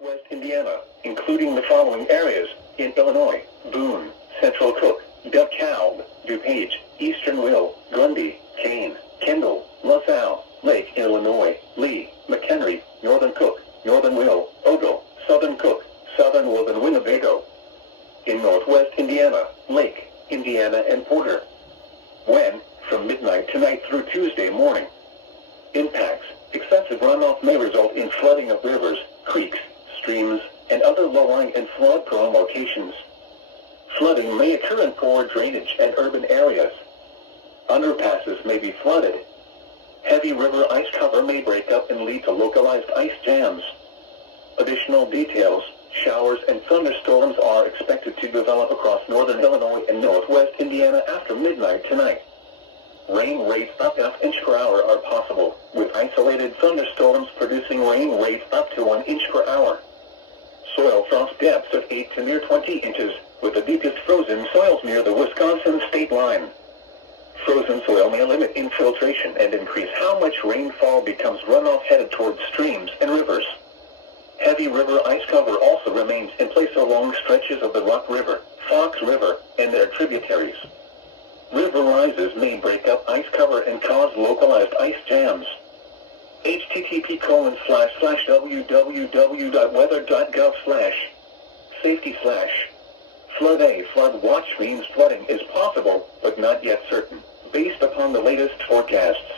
northwest Indiana, including the following areas: in Illinois, Boone, Central Cook, DeKalb, DuPage, Eastern Will, Grundy, Kane, Kendall, LaSalle, Lake Illinois, Lee, McHenry, Northern Cook, Northern Will, Ogle, Southern Cook, Southern Will and Winnebago. In northwest Indiana, Lake, Indiana and Porter. When, from midnight tonight through Tuesday morning. Impacts: excessive runoff may result in flooding of rivers, creeks, streams, and other low-lying and flood-prone locations. Flooding may occur in poor drainage and urban areas. Underpasses may be flooded. Heavy river ice cover may break up and lead to localized ice jams. Additional details: showers and thunderstorms are expected to develop across northern Illinois and northwest Indiana after midnight tonight. Rain rates up to 1 inch per hour are possible, with isolated thunderstorms producing rain rates up to 1 inch per hour. Soil frost depths of 8 to near 20 inches, with the deepest frozen soils near the Wisconsin state line. Frozen soil may limit infiltration and increase how much rainfall becomes runoff headed towards streams and rivers. Heavy river ice cover also remains in place along stretches of the Rock River, Fox River, and their tributaries. River rises may break up ice cover and cause localized ice jams. http://www.weather.gov/safety/ Flood. A flood watch means flooding is possible, but not yet certain, based upon the latest forecasts.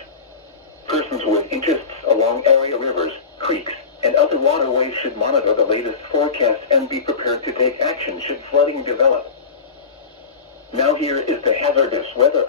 Persons with interests along area rivers, creeks, and other waterways should monitor the latest forecast and be prepared to take action should flooding develop. Now here is the hazardous weather